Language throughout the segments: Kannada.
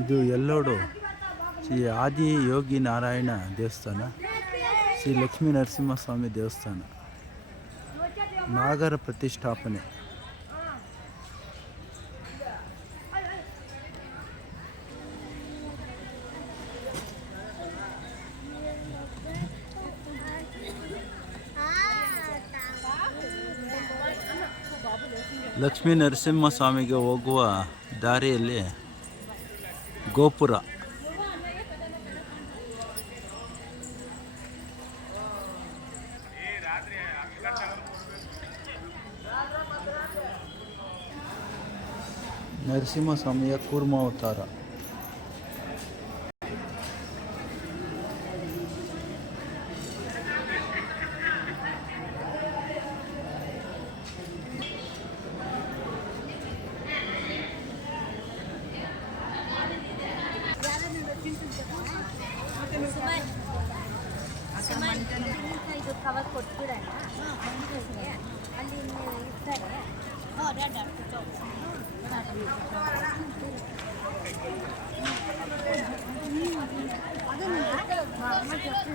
ಇದು ಎಲ್ಲೋಡು ಶ್ರೀ ಆದಿ ಯೋಗಿ ನಾರಾಯಣ ದೇವಸ್ಥಾನ, ಶ್ರೀ ಲಕ್ಷ್ಮೀ ನರಸಿಂಹಸ್ವಾಮಿ ದೇವಸ್ಥಾನ, ನಾಗರ ಪ್ರತಿಷ್ಠಾಪನೆ. ಲಕ್ಷ್ಮೀ ನರಸಿಂಹಸ್ವಾಮಿಗೆ ಹೋಗುವ ದಾರಿಯಲ್ಲಿ ಗೋಪುರ. ನರಸಿಂಹಸ್ವಾಮಿಯ ಕೂರ್ಮಾವತಾರ. ಇದು ಕವರ್ ಕೊಟ್ಬಿಡೋಣ, ಅಲ್ಲಿ ಇರ್ತಾರೆ.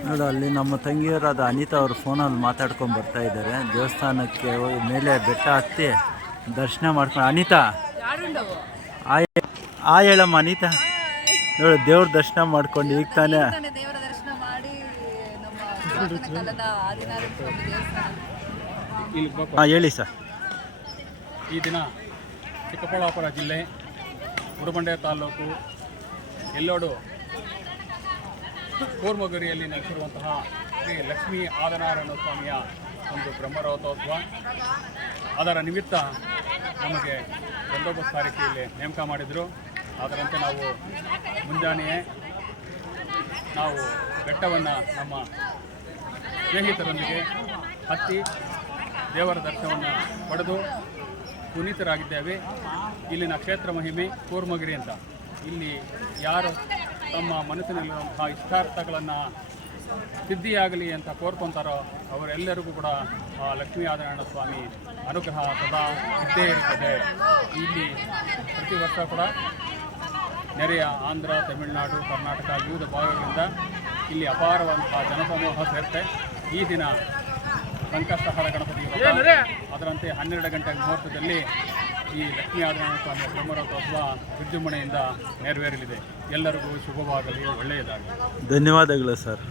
ನೋಡು, ಅಲ್ಲಿ ನಮ್ಮ ತಂಗಿಯರಾದ ಅನಿತಾ ಅವರು ಫೋನಲ್ಲಿ ಮಾತಾಡ್ಕೊಂಡು ಬರ್ತಾ ಇದ್ದಾರೆ. ದೇವಸ್ಥಾನಕ್ಕೆ ಮೇಲೆ ಬೆಟ್ಟ ಹತ್ತಿ ದರ್ಶನ ಮಾಡ್ಕೊಂಡು. ಅನಿತಾ ಹೇಳಮ್ಮ. ಅನಿತಾ ನೋಡು, ದೇವ್ರ ದರ್ಶನ ಮಾಡ್ಕೊಂಡು ಈಗ ತಾನೇ. ಹೇಳಿ ಸರ್. ಈ ದಿನ ಚಿಕ್ಕಬಳ್ಳಾಪುರ ಜಿಲ್ಲೆ ಉಡುಬಂಡೆ ತಾಲೂಕು ಎಲ್ಲೋಡು ಕೂರ್ಮಗಿರಿಯಲ್ಲಿ ನೆಲೆಸಿರುವಂತಹ ಶ್ರೀ ಲಕ್ಷ್ಮೀ ಆದಿನಾರಾಯಣ ಸ್ವಾಮಿಯ ಒಂದು ಬ್ರಹ್ಮರಥೋತ್ಸವ. ಅದರ ನಿಮಿತ್ತ ನಮಗೆ ಬಂದೋಬಸ್ತ್ ಸಾರಿಕೆಯಲ್ಲಿ ನೇಮಕ ಮಾಡಿದರು. ಅದರಂತೆ ನಾವು ಮುಂಜಾನೆಯೇ ಬೆಟ್ಟವನ್ನು ನಮ್ಮ ಸ್ನೇಹಿತರೊಂದಿಗೆ ಹತ್ತಿ ದೇವರ ದರ್ಶನವನ್ನು ಪಡೆದು ಪುನೀತರಾಗಿದ್ದೇವೆ. ಇಲ್ಲಿನ ಕ್ಷೇತ್ರ ಮಹಿಮೆ ಕೂರ್ಮಗಿರಿ ಅಂತ. ಇಲ್ಲಿ ಯಾರು ತಮ್ಮ ಮನಸ್ಸಿನಲ್ಲಿರುವಂತಹ ಇಷ್ಟಾರ್ಥಗಳನ್ನು ಸಿದ್ಧಿಯಾಗಲಿ ಅಂತ ಕೋರ್ಕೊತಾರೋ ಅವರೆಲ್ಲರಿಗೂ ಕೂಡ ಲಕ್ಷ್ಮೀ ಆದಿನಾರಾಯಣ ಸ್ವಾಮಿ ಅನುಗ್ರಹ ಸದಾ ಇದ್ದೇ ಇರುತ್ತದೆ. ಇಲ್ಲಿ ಪ್ರತಿ ವರ್ಷ ಕೂಡ ನೆರೆಯ ಆಂಧ್ರ, ತಮಿಳುನಾಡು, ಕರ್ನಾಟಕ ವಿವಿಧ ಭಾಗಗಳಿಂದ ಇಲ್ಲಿ ಅಪಾರವಾದಂತಹ ಜನಸಮೂಹ ಸೇರುತ್ತೆ. ಈ ದಿನ ಸಂಕಷ್ಟಹರ ಗಣಪತಿ ಅದರಂತೆ 12 ಗಂಟೆ ಮುಹೂರ್ತದಲ್ಲಿ ಈ ಲಕ್ಷ್ಮೀ ಆದಿನಾರಾಯಣ ಸ್ವಾಮಿಯ ಬ್ರಹ್ಮರಥೋತ್ಸವ ವಿಜೃಂಭಣೆಯಿಂದ ನೆರವೇರಲಿದೆ. ಎಲ್ಲರಿಗೂ ಶುಭವಾಗಲಿ, ಒಳ್ಳೆಯದಾಗಲಿ. ಧನ್ಯವಾದಗಳು ಸರ್.